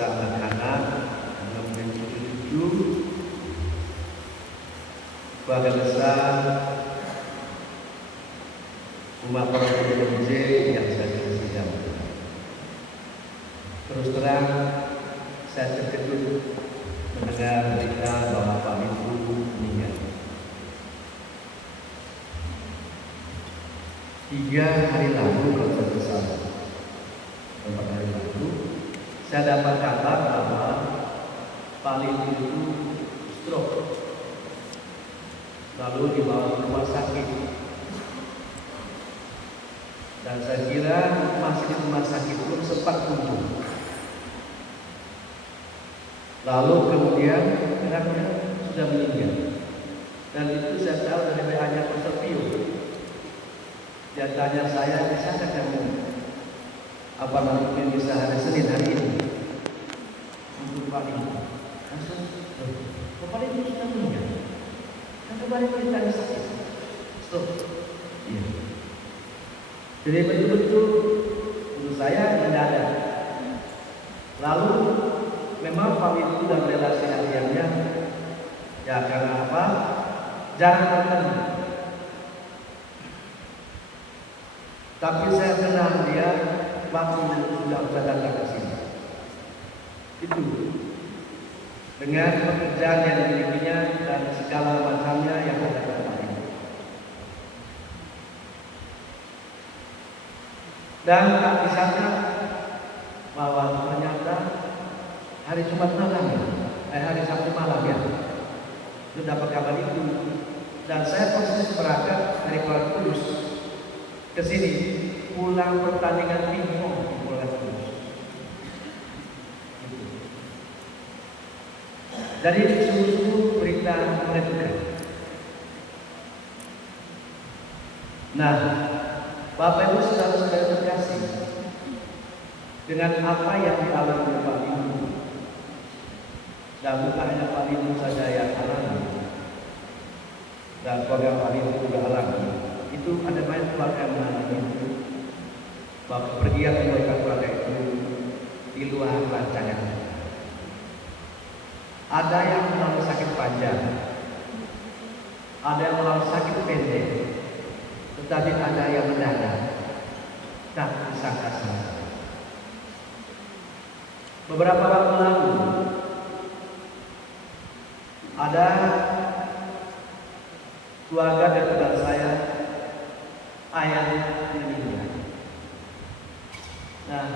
memeriksa anak-anak, mengambil cucu, keluarga besar, umat orang Indonesia yang saya kasihi. Terus terang, saya terkejut mendengar berita bahwa Pak Menlu meninggal. 3 hari lalu, kalau saya tidak salah, 4 hari lalu, saya dapat kabar bahwa Pak Menlu itu stroke, lalu dibawa ke rumah sakit. Dan saya kira masih di rumah sakit pun sempat tumbuh. Lalu kemudian anaknya sudah meninggal. Dan itu saya tahu dari WA-nya Pastor Pio. Dia tanya saya, bisa kamu apa namanya bisa hari Senin hari ini untuk Pak ini? Bapak itu sudah meninggal. Dan kemarin kita sakit. Stop. Iya. Jadi betul-betul menurut saya mendadak. Lalu memang Pak itu dan relasi hariannya ya karena apa? Jarang bertemu. Tapi saya kenal dia waktu sudah datang ke sini. Itu dengan pekerjaan yang dimilikinya dan segala macamnya yang ada di tempat ini. Dan di sana bahwa ternyata hari Jumat malam ya, hari Sabtu malam ya, itu dapat kabar itu. Dan saya posisi berangkat dari Kuala Kudus ke sini, pulang pertandingan pingpong di Kuala Kudus. Jadi sungguh-sungguh berita mengejutkan. Nah, Bapak Ibu saudara-saudara terkasih, dengan apa yang dialami oleh Pak Menlu, dan bukan hanya Pak Menlu saja yang alami, dan keluarga Pak Menlu juga alami, itu ada banyak keluarga yang mengalami itu, bahwa kepergian keluarga itu di luar rancangan. Ada yang melalui sakit panjang, ada yang melalui sakit pendek, tetapi ada yang mendadak, tak disangka-sangka. Beberapa waktu lalu ada keluarga dekat saya, ayah meninggal. Nah,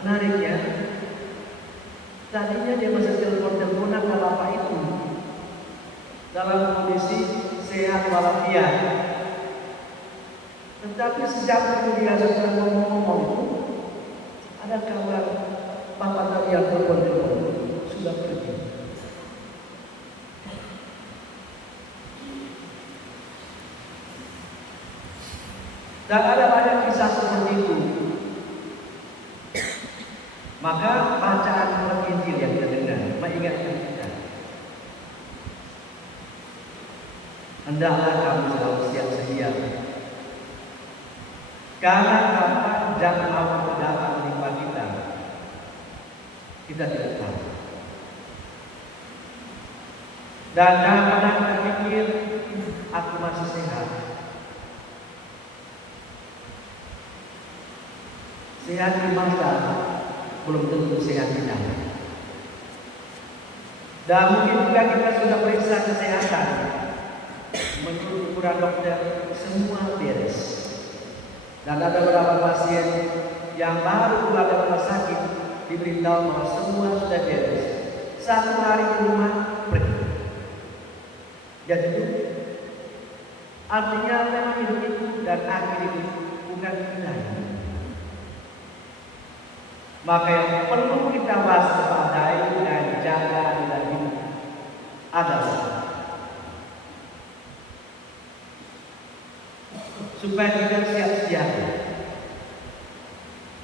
menariknya, tadinya dia masih telepon-teleponan sama bapak itu dalam kondisi sehat walafiat. Tetapi sejak kemudian setelah ngomong-ngomong itu, ada kabar bapak tadi yang telepon-telepon sudah pergi. Dan ada banyak kisah seperti itu. Maka bacaan Injil yang kita dengar mengingatkan kita, hendaklah kamu selalu siap sedia, karena kapan jam Allah datang menimpa kita tidak tahu. Dan jangan pernah berpikir aku masih sehat. Sehat di mata belum tentu sehat di dalam. Dan mungkin juga kita sudah periksa kesehatan, menurut ukuran dokter semua beres. Dan ada beberapa pasien yang baru keluar dari rumah sakit diberitahu bahwa semua sudah beres. 1 hari di rumah pergi. Jadi itu artinya memang hidup itu dan akhir itu bukan kita. Maka yang perlu kita waspadai dan jaga di dalam hidup adalah supaya kita siap siaga.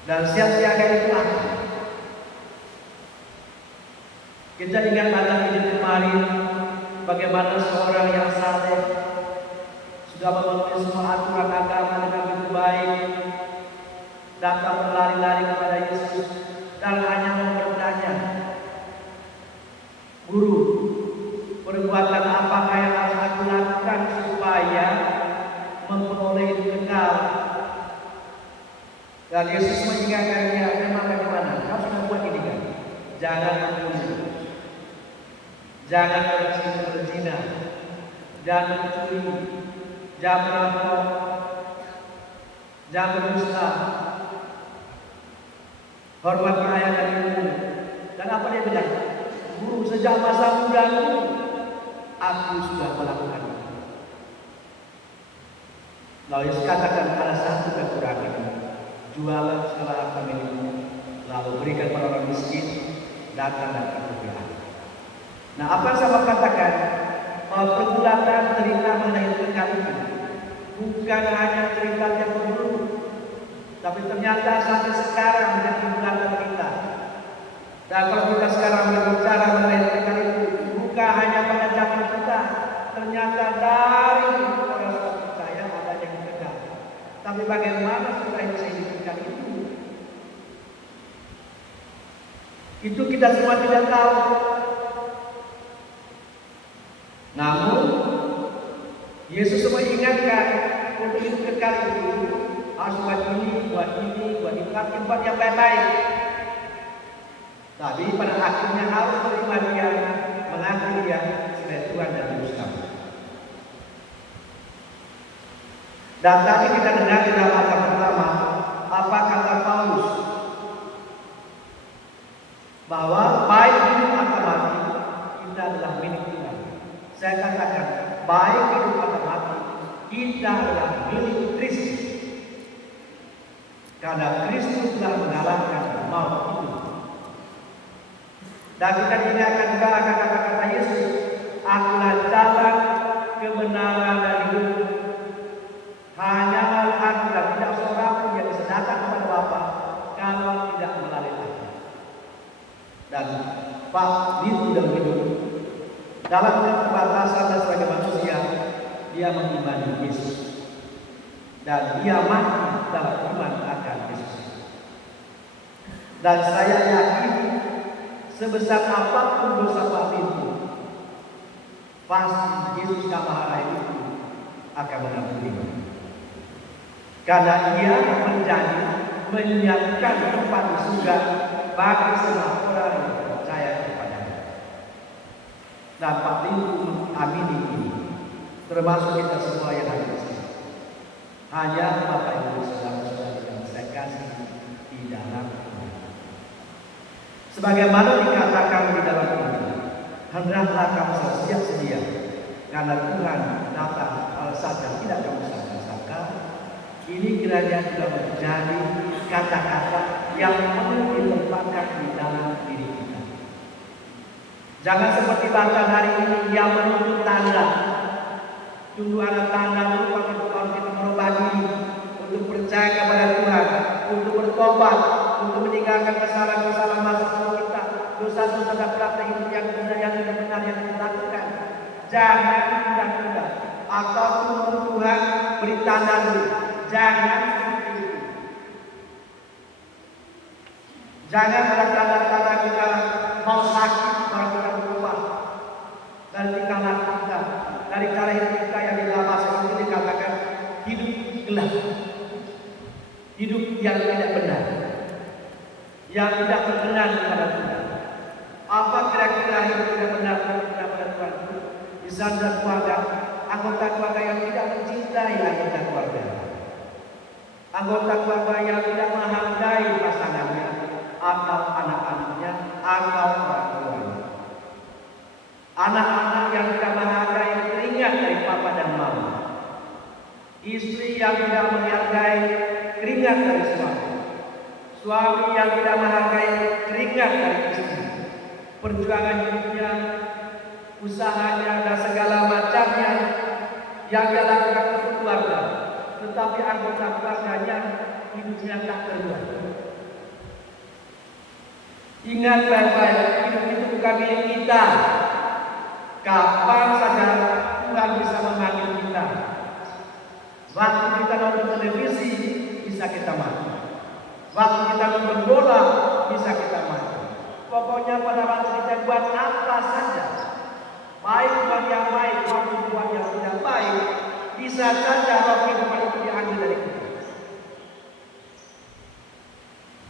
Dan siap siaga itu apa? Kita ingat pada hidup kemarin bagaimana seorang yang saleh sudah memenuhi semua aturan agama dengan begitu baik, datang berlari-lari kepada Yesus dan hanya mau bertanya, Perbuatan apakah yang harus aku lakukan supaya memperoleh hidup kekal? Dan Yesus mengingatkan dia, memang bagaimana? Kau sudah buat ini kan? Jangan membunuh, jangan berzina, jangan mencuri, jangan merampok, jangan berdusta, hormati ayah dan ibu. Dan apa dia bilang? Guru, sejak masa mudaku aku sudah melakukan itu. Lalu Yesus katakan ada satu kekurangan. Jualan segala harta milikmu, lalu berikan pada orang miskin, datang dan berdoa. Nah, apa yang saya mau katakan? Pergulatan cerita mengenai kekal itu bukan hanya cerita yang dulu, tapi ternyata sampai sekarang menjadi bulatan kita. Dan kalau kita sekarang berbicara mengenai kekal itu, bukan hanya pada zaman kita, ternyata dari orang percaya ada yang kekal. Tapi bagaimana supaya bisa hidup kekal itu? Itu kita semua tidak tahu. Namun Yesus mengingatkan untuk hidup kekal itu harus buat ini, buat itu, tempat yang baik-baik. Tapi pada akhirnya harus menerima dia, mengakui dia sebagai Tuhan dan Juru Selamat. Dan tadi kita dengar di dalam ayat pertama, apa kata Paulus? Bahwa baik hidup atau mati kita adalah milik Tuhan. Saya katakan, baik hidup atau mati kita adalah milik Kristus. Karena Kristus telah mengalahkan maut itu. Dan kita ingatkan juga akan kata-kata Yesus, akulah jalan, kebenaran dan hidup. Hanya melalui aku dan tidak seorang pun yang bisa datang kepada Bapa kalau tidak melalui aku. Dan Pak itu dalam hidup, dalam keterbatasan dan sebagai manusia, dia mengimani Yesus. Dan dia mati dalam iman akan Yesus. Dan saya yakin sebesar apapun dosa Pak itu, pasti Yesus Kamahara itu akan mengampuni. Karena ia menjadi menyiapkan tempat di surga bagi semua orang yang percaya kepadanya. Dan Pak Lindu mengamini ini, termasuk kita semua yang ada di sini. Hanya Bapak Ibu saudara-saudara yang saya kasih di dalam Tuhan. Sebagaimana dikatakan di dalam Tuhan, hendaklah kamu siap sedia, karena Tuhan datang pada saat yang tidak kamu sangka. Ini kiranya juga menjadi kata-kata yang perlu ditempatkan di dalam diri kita. Jangan seperti bacaan hari ini yang menuntut tanda. Tunggu ada tanda dulu kalau kita merubah diri, untuk percaya kepada Tuhan, untuk bertobat, untuk meninggalkan kesalahan-kesalahan masa lalu kita, dosa-dosa dan praktek hidup yang benar yang tidak benar yang kita lakukan. Jangan tunda-tunda atau tunggu Tuhan beri tanda dulu. Jangan seperti itu. Jangan pada tanda-tanda kita mau sakit kalau kita berubah dari tingkah laku kita, dari cara hidup kita yang di dalam masa itu dikatakan hidup gelap, hidup yang tidak benar, yang tidak berkenan kepada Tuhan. Apa kira-kira hidup tidak benar kepada Tuhan? Misalnya keluarga, anggota keluarga yang tidak mencintai anggota keluarga, anggota keluarga yang tidak menghargai pasangannya atau anak-anaknya atau orang tuanya, anak-anak yang tidak menghargai keringat dari papa dan mama, istri yang tidak menghargai keringat dari suami, suami yang tidak menghargai keringat dari istri, perjuangan hidupnya, usahanya dan segala macamnya yang dia lakukan untuk keluarga, tetapi anggota keluarganya hidupnya tak terbuat. Ingat baik-baik, hidup itu bukan milik kita. Kapan saja Tuhan bisa memanggil kita. Waktu kita nonton televisi bisa kita mati. Waktu kita nonton bola bisa kita mati. Pokoknya pada waktu kita buat apa saja, baik buat yang baik maupun buat yang tidak baik, bisa saja roh kehidupan itu diambil dari kita.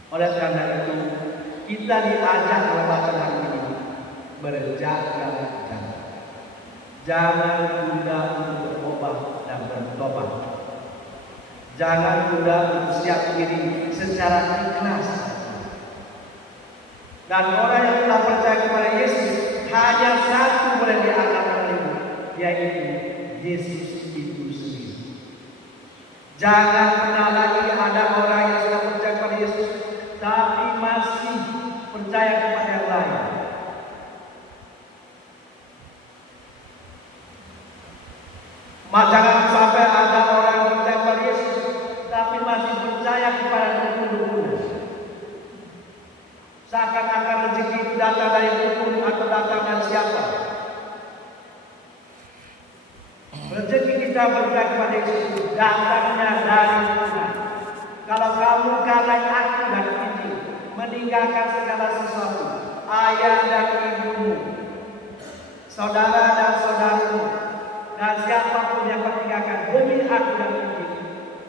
Oleh karena itu, kita diajak oleh bacaan hari ini berjaga-jaga. Jangan tunda untuk bertobat dan bertobat. Jangan tunda untuk siap diri secara ikhlas. Dan orang yang telah percaya kepada Yesus hanya satu boleh dianggap olehmu, yaitu Yesus itu sendiri. Jangan pernah lagi ada orang yang sudah percaya kepada Yesus tapi masih percaya kepada yang lain. Jangan sampai ada orang yang percaya kepada Yesus tapi masih percaya kepada dukun-dukun. Seakan-akan rezeki itu datang dari dukun atau datang dari siapa. Rezeki kita percaya kepada Yesus datangnya dari Tuhan. Kalau kamu karena aku dan Injil meninggalkan segala sesuatu, ayah dan ibumu, saudara dan saudarimu, dan siapapun yang meninggalkan demi aku dan Injil,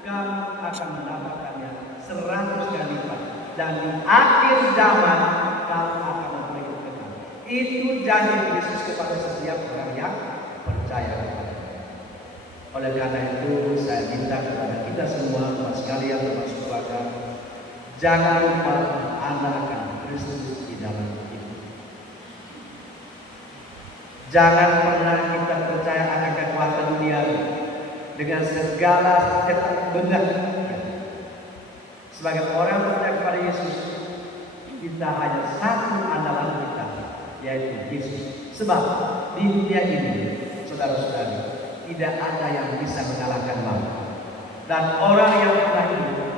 kamu akan mendapatkannya 100 kali lipat. Dan di akhir zaman kamu akan memperoleh kekal. Itu janji Yesus kepada setiap orang yang percaya. Oleh karena itu saya minta kepada kita semua, Bapak sekalian termasuk keluarga, jangan lupa andalkan Kristus di dalam hidup. Jangan pernah kita percaya akan kekuatan dunia dengan segala keterbengah. Sebagai orang percaya kepada Yesus, kita hanya satu andalan kita, yaitu Yesus. Sebab di dunia ini, saudara-saudari, tidak ada yang bisa mengalahkan maut. Dan orang yang pernah hidup,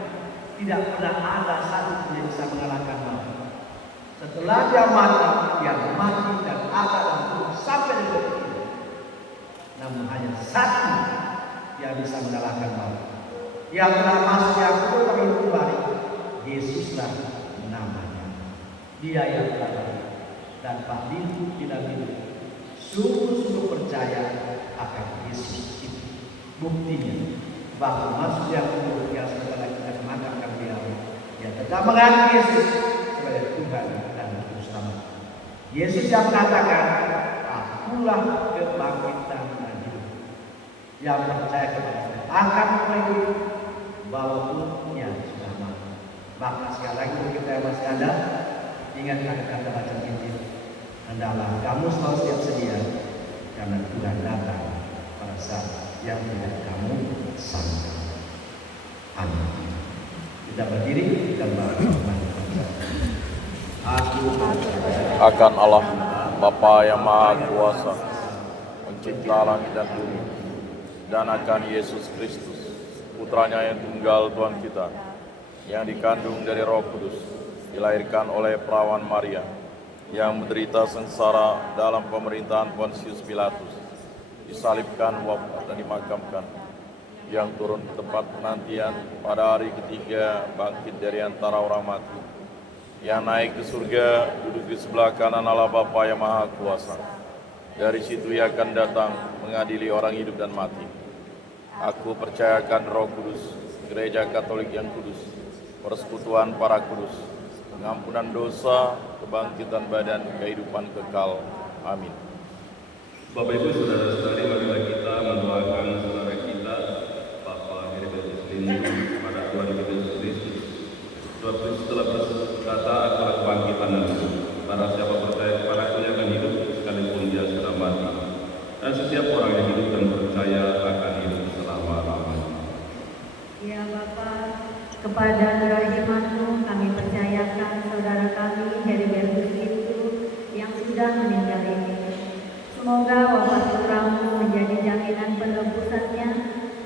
tidak pernah ada satu pun yang bisa mengalahkan maut. Setelah dia mati dan ada dan terus sampai detik ini. Namun hanya satu yang bisa mengalahkan maut. Yang telah masuk yang kedua hidup kembali, Yesuslah namanya. Dia yang telah dan Pak Dintu tidak hidup. Sungguh-sungguh percaya akan Yesus itu. Buktinya bahwa masuk yang kedua yang setelah kita menangkapkan dia tetap mengakui Yesus sebagai Tuhan dan Juru Selamat. Yesus yang mengatakan, akulah kebangkitan dan hidup. Yang percaya kepada akan hidup walaupun ia sudah mati. Maka sekali lagi kita yang masih ada, ingatkan kata baca Injil. Hendaklah kamu selalu siap sedia, karena Tuhan datang pada saat yang tidak kamu sangka. Amin. Kita berdiri dan berdoa. Aku akan Allah Bapa yang Maha Kuasa, pencipta langit dan bumi, dan akan Yesus Kristus, putranya yang tunggal Tuhan kita, yang dikandung dari Roh Kudus, dilahirkan oleh perawan Maria, yang menderita sengsara dalam pemerintahan Pontius Pilatus, disalibkan, wafat dan dimakamkan, yang turun ke tempat penantian pada hari ketiga, bangkit dari antara orang mati, yang naik ke surga, duduk di sebelah kanan Allah Bapa yang Maha Kuasa. Dari situ ia akan datang mengadili orang hidup dan mati. Aku percayakan Roh Kudus, Gereja Katolik yang kudus, persekutuan para kudus, pengampunan dosa, kebangkitan badan, kehidupan kekal. Amin. Bapak Ibu saudara-saudari, marilah kita mendoakan saudara kita, Bapak Heribertus Lindu, kepada Tuhan kita Yesus Kristus. Sebab Kristus telah berkata, akulah kebangkitan dan hidup. Barang siapa percaya kepadaku yang akan hidup, sekalipun dia sudah mati. Dan setiap orang yang hidup dan percaya akan hidup selama-lamanya. Ya Bapa, kepada kerahiman-Mu kami percayakan saudara kami Heribertus Lindu yang sudah meninggal ini. Semoga wafat putramu menjadi jaminan penebusannya.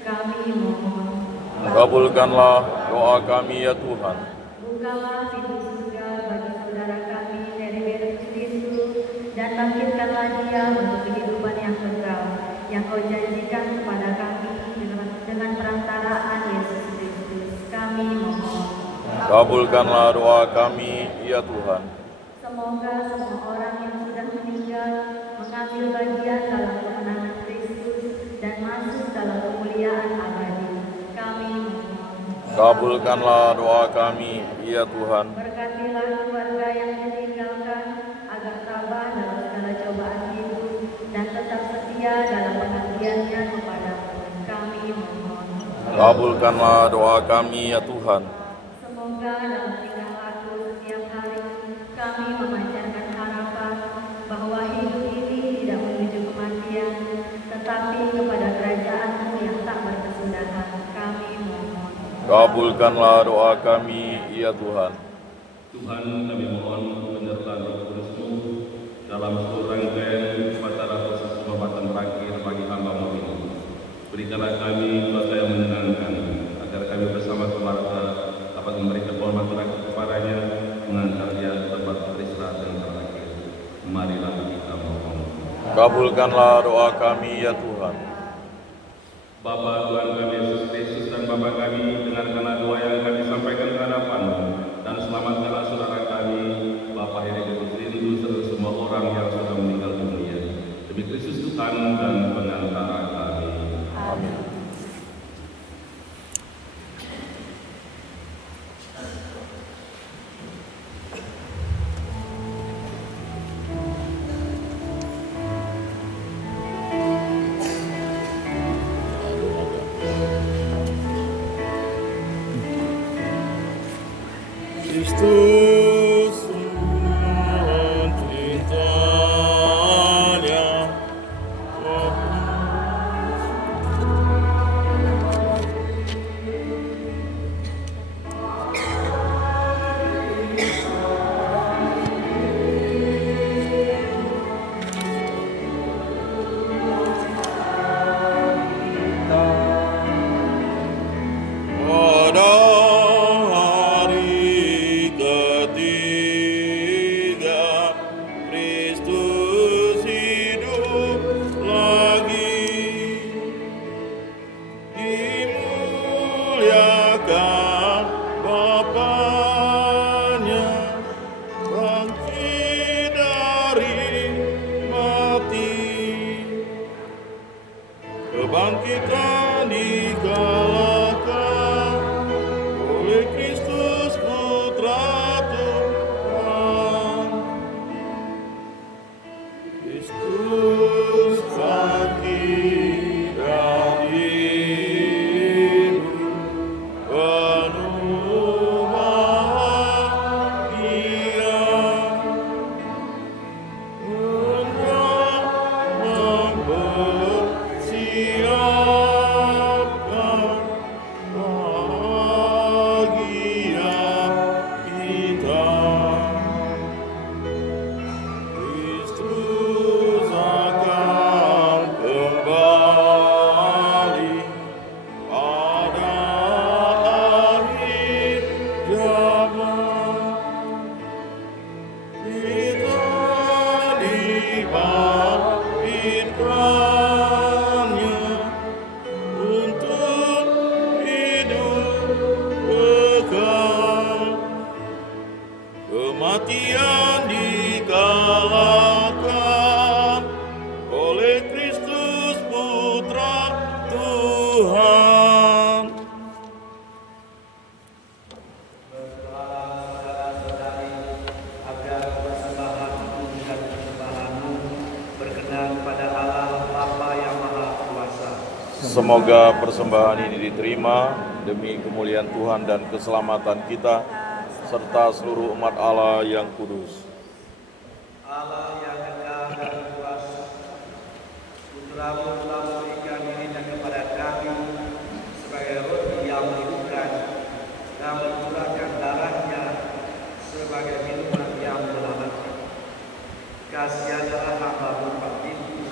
Kami mohon. Kabulkanlah doa kami ya Tuhan. Bukalah pintu surga bagi saudara kami Heribertus Lindu dan bangkitkanlah dia untuk kehidupan yang kekal yang Kau janjikan kepada kami dengan perantaraan Yesus Kristus. Kami mohon. Kabulkanlah doa kami ya Tuhan. Semoga semua orang yang sudah meninggal mengambil bagian dalam kemenangan Kristus dan masuk dalam kemuliaan abadi. Kami memohon. Kabulkanlah doa kami, ya Tuhan. Berkatilah keluarga yang ditinggalkan agar tabah dalam segala cobaan hidup dan tetap setia dalam pengabdiannya kepadamu. Kami memohon. Kabulkanlah doa kami, ya Tuhan. Semoga dalam tingkah laku setiap hari kami memancarkan harapan bahwa hidup ini tidak menuju kematian, tetapi kepada kerajaan-Mu yang tak berkesudahan. Kami mohon. Kabulkanlah doa kami, ya Tuhan. Tuhan, kami mohon penyertaan Roh Kudus-Mu dalam seluruh rangkaian upacara proses pengobatan terakhir bagi hamba-Mu ini. Berikanlah kami cuaca yang menyenangkan, agar kami bersama keluarga dapat memberikan hormat terakhir kepadanya, mengantar dia ke tempat beristirahat yang terakhir. Marilah kita mohon. Kabulkanlah doa kami, ya Tuhan. Bapa Tuhan kami Yesus Kristus dan Bapa kami, dengarkanlah doa yang kami sampaikan ke hadapan-Mu, dan selamatkanlah saudara kami, Bapak Heri Rindu, serta semua orang yang sudah meninggal dunia. Demi Kristus Tuhan dan pengantara kami. Amin. Kristus mencintanya. Pada hari ketiga, Kristus hidup lagi. Dimuliakan Bapanya, bangkit dari mati. Kebangkitan dikalahkan oleh Kristus Putra Tuhan. Kristus bangkit dan hidup, penuh bahagia. Mempersiapkan bahagia kita. Kristus akan kembali pada akhir zaman. Kita dibangkitkannya untuk hidup kekal. Kematian dikalahkan oleh Kristus Putra Tuhan. Saudara-saudari, agar persembahanku dan persembahanmu berkenan pada Allah Bapa yang Maha Kuasa. Semoga persembahan ini diterima demi kemuliaan Tuhan dan keselamatan kita, serta seluruh umat Allah yang kudus. Allah yang kekal dan kuasa, Putra-Mu telah memberikan dirinya kepada kami sebagai roti yang menghidupkan dan mencurahkan darahnya sebagai minuman yang menyelamatkan. Kasihanlah hamba-Mu ini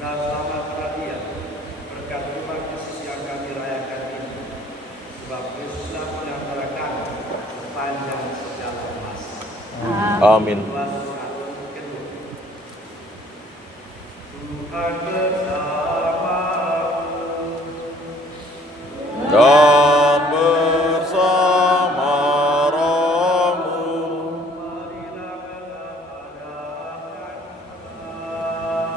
dan selamatkanlah dia berkat rumah Kristus yang kami rayakan ini, sebab Kristuslah pengantara kami sepanjang segala masa. Amin. Tuhan bersamamu. Dan bersama rohmu. Marilah kita adakan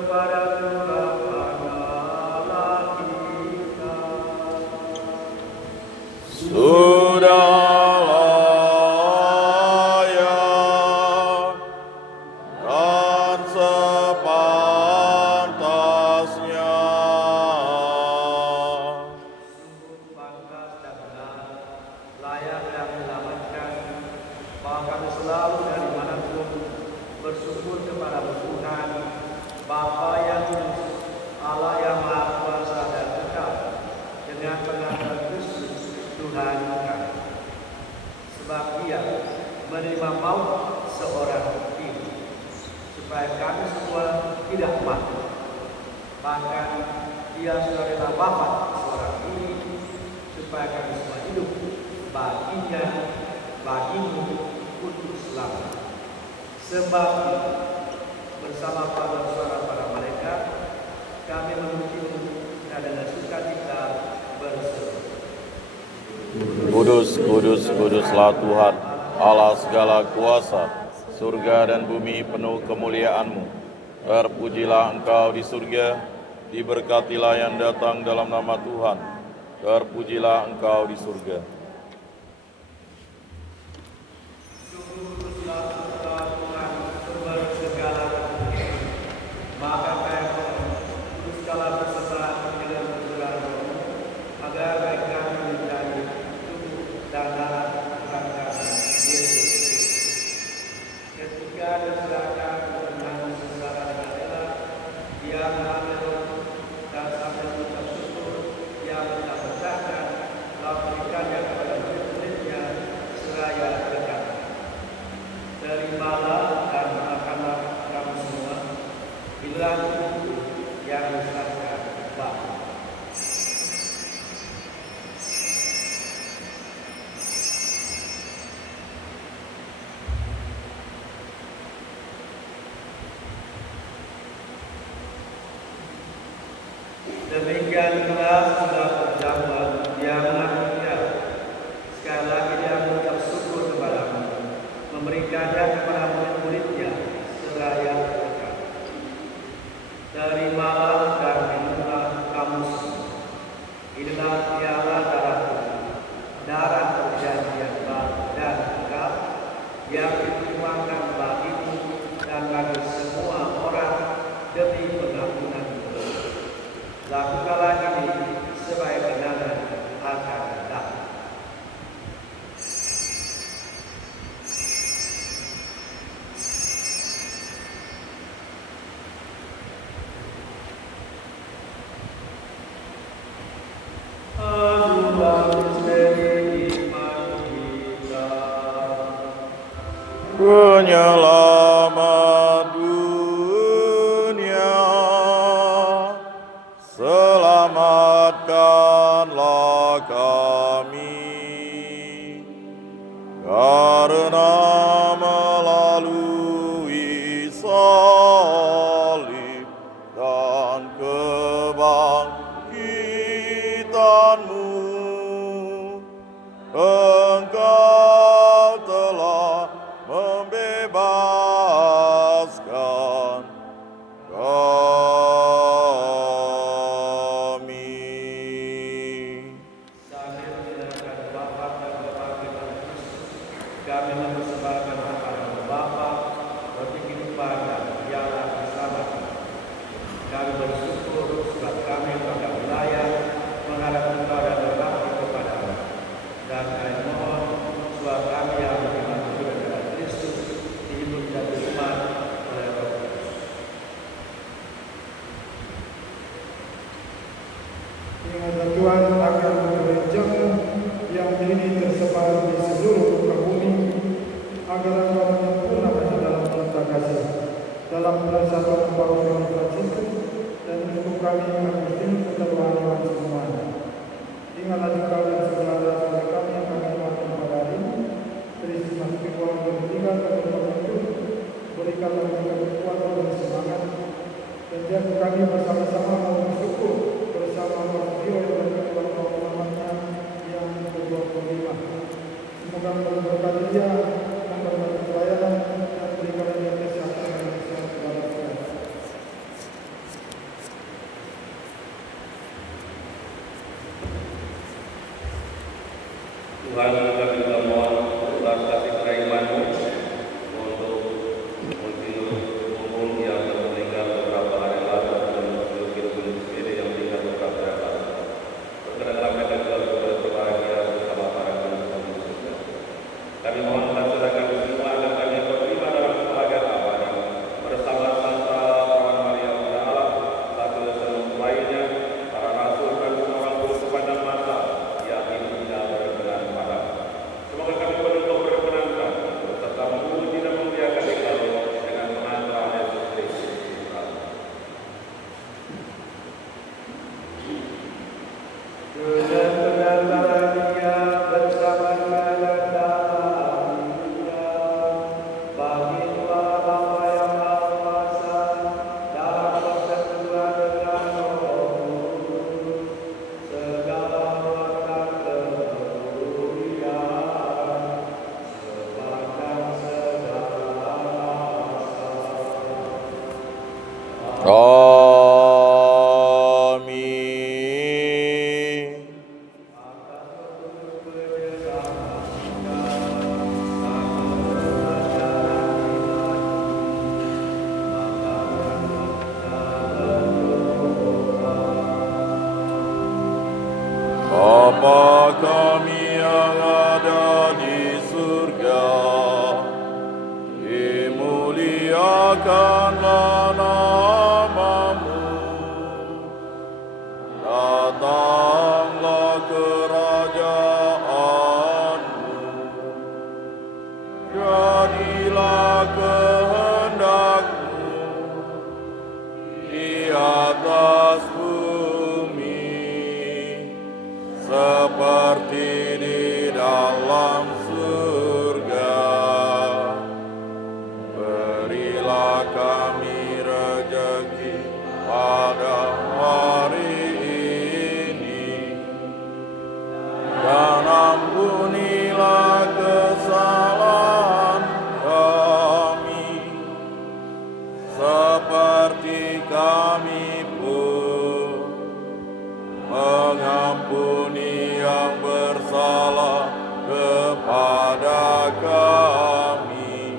kepada Tuhan Allah kita. Sudah layak dan sepantasnya. Pantas dan benar, layak dan menyelamatkan, bahwa kami selalu dari manapun bersyukur kepada Tuhan, Bapa yang kudus, Allah yang Maha Kuasa dan kekal, dengan pengangkatan Kristus Tuhan kami. Sebab Dia menerima maut seorang diri, supaya kami semua tidak mati. Bahkan Dia sudah rela wafat seorang diri, supaya kami semua hidup baginya, bagimu untuk selamat. Sebab itu, bersama para malaikat, kami memujimu dan dengan sukacita berseru. Kudus, kudus, kuduslah Tuhan, Allah segala kuasa, surga dan bumi penuh kemuliaan-Mu. Terpujilah Engkau di surga, diberkatilah yang datang dalam nama Tuhan. Terpujilah Engkau di surga. Maka kami teruskanlah berserah dengan kebenaran Roh, agar baik kami menjadi tubuh dan darah Tuhan kami Yesus Kristus. Ketika diserahkan dengan secara dengan rela, Dia mengambil roh dan sambil mengucap syukur, Dia mencabutkan lalu memberikannya kepada murid-muridnya seraya berkata, terimalah dan makanlah kamu semua. Inilah tubuhku yang diserahkan Bapa. Demikian pula sudah berjamuan Dia mengambilnya. Sekali lagi Dia mengucap syukur kepadamu, memberikannya kepada murid-muridnya seraya berkata, terimalah dan minumlah kamu semua. Inilah piala darahku, darah perjanjian baru dan kekal, yang dituangkan bagimu dan bagi semua orang demi pengampunan dosa. Lakukanlah ini sebagai kenangan akan datang. Penyelamat dunia, selamatkanlah kami, karena melalui salib dan kebangkitan-Mu, Engkau telah membebaskan kami. Sambil menyerahkan wafat dan kebangkitan Kristus, kami mempersembahkan kepada Bapa roti kehidupan dan piala bersama. Kami bersyukur sebab kami pada wilayah menghadap Engkau dan berbakti kepada-Mu. Dan kami mohon sebab kami yang menerima Tuhan dan Kristus dihibur dan diiman oleh Roh Kudus. Ingatlah Tuhan akan gereja-Mu yang ini tersebar di seluruh muka bumi, agar Engkau menyempurnakannya dalam cinta kasih, dalam persatuan Paus Fransiskus dan untuk kami Agustinus serta Yohanes semuanya. Ingatlah juga dan saudara-saudara kami yang kami hormati pada hari ini, Kristus masih orang bertinggal dan berhidup, berikanlah mereka kekuatan dan semangat, dan jaga kami bersama-sama bersyukur bersama Bapaknya dan kedua umatnya yang ke-25. Semoga berkati Dia, memberkati pelayanan dan berikan Dia kesehatan dan kesehatan. Tuhan, kami juga mohon belas kasih kerahiman-Mu untuk Mungkin yang meninggal beberapa hari lalu dan Mungkin sendiri yang meninggal beberapa hari lalu. Berkenanlah mereka juga berbahagia bersama para penuntut surga. Kami mohon saudara kami semua agar kami berterima dalam kebahagiaan abadi bersama Santa Perawan Maria Bunda Allah, satu dan lainnya, para rasul dan orang guru sepanjang masa yang hidupnya berkenan padamu. Semoga kami penuh berkenankan serta memuji dan memuliakan Engkau dengan pengantaran Yesus Kristus. Benar-benar Dia bersama dengan dalamnya. Bagi Tuhan Bapa yang Maha Kuasa dalam persekutuan dengan Roh Kudus, segala hormat dan kemuliaan sepanjang segala masa. Amin. Bapa kami yang ada di surga, dimuliakanlah nama-Mu, datanglah kerajaan-Mu, jadilah kehendak-Mu di atas bumi seperti di dalam surga. Berilah kami rezeki pada hari ini, dan ampunilah kesalahan kami, seperti kami pun mengampuni yang bersalah kepada kami.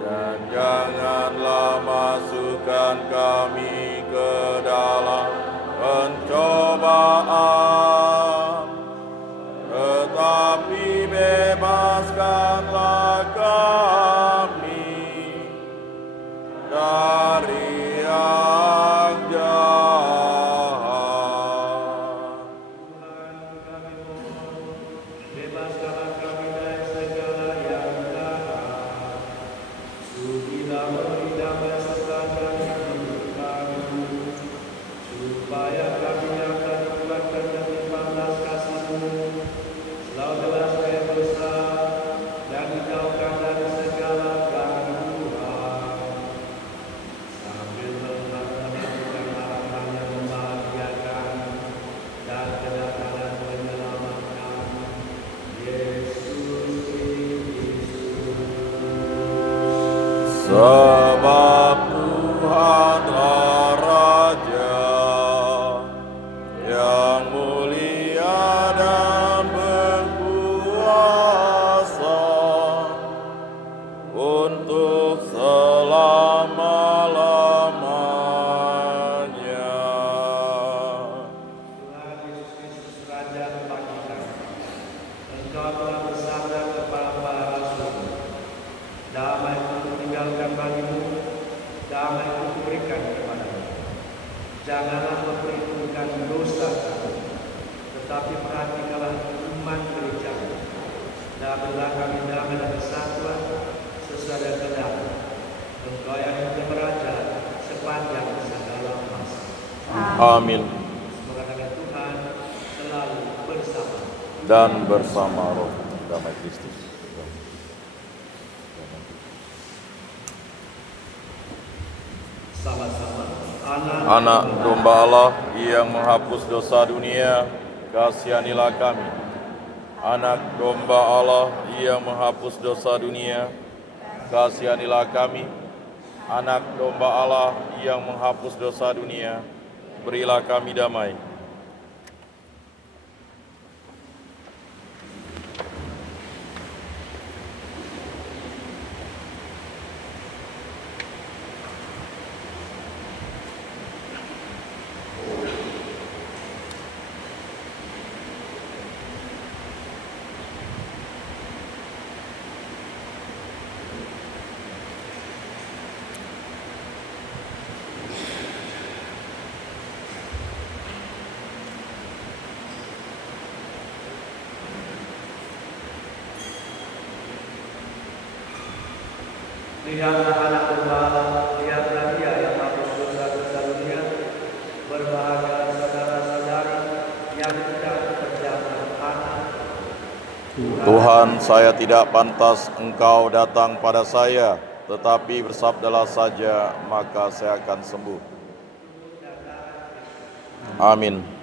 Dan janganlah masukkan kami ke dalam pencobaan, tetapi bebaskanlah kami dari yang jahat. Bebaskanlah kami dari segala yang jahat. Sudilah beri damai sepanjang hidup kami, supaya kami akan dikuatkan dan dibalas kasih-Mu, selalu bebas dari dosa dan dijauhkan dari segala gangguan, sambil menantikan harapan yang membahagiakan dan kedatangan menyelamatkan Yesus Kristus. Sebab Tuhanlah Raja yang mulia dan berkuasa untuk selama-lamanya. Tuhan Yesus Kristus Raja bagi kami. Engkau telah bersabda kepada para rasul, damai ku tinggalkan bagimu, damai ku berikan kepadamu. Janganlah memperhitungkan dosa kami, tetapi perhatikanlah iman gereja. Dan berilah kami damai dan kesatuan sesuai dengan kehendak-Mu. Engkau yang hidup beraja sepanjang segala masa. Amin. Semoga kami Tuhan selalu bersama. Dan bersama roh damai Kristus. Sama-sama. Anak domba Allah yang menghapus dosa dunia, kasihanilah kami. Anak domba Allah yang menghapus dosa dunia, kasihanilah kami. Anak domba Allah yang menghapus dosa dunia, berilah kami damai. Lihatlah anak gembala, lihatlah dia yang hapus dosa-dosa dunia. Berbahagia saudara-saudari yang tidak terjamah anak. Tuhan, saya tidak pantas Engkau datang pada saya, tetapi bersabdalah saja, maka saya akan sembuh. Amin.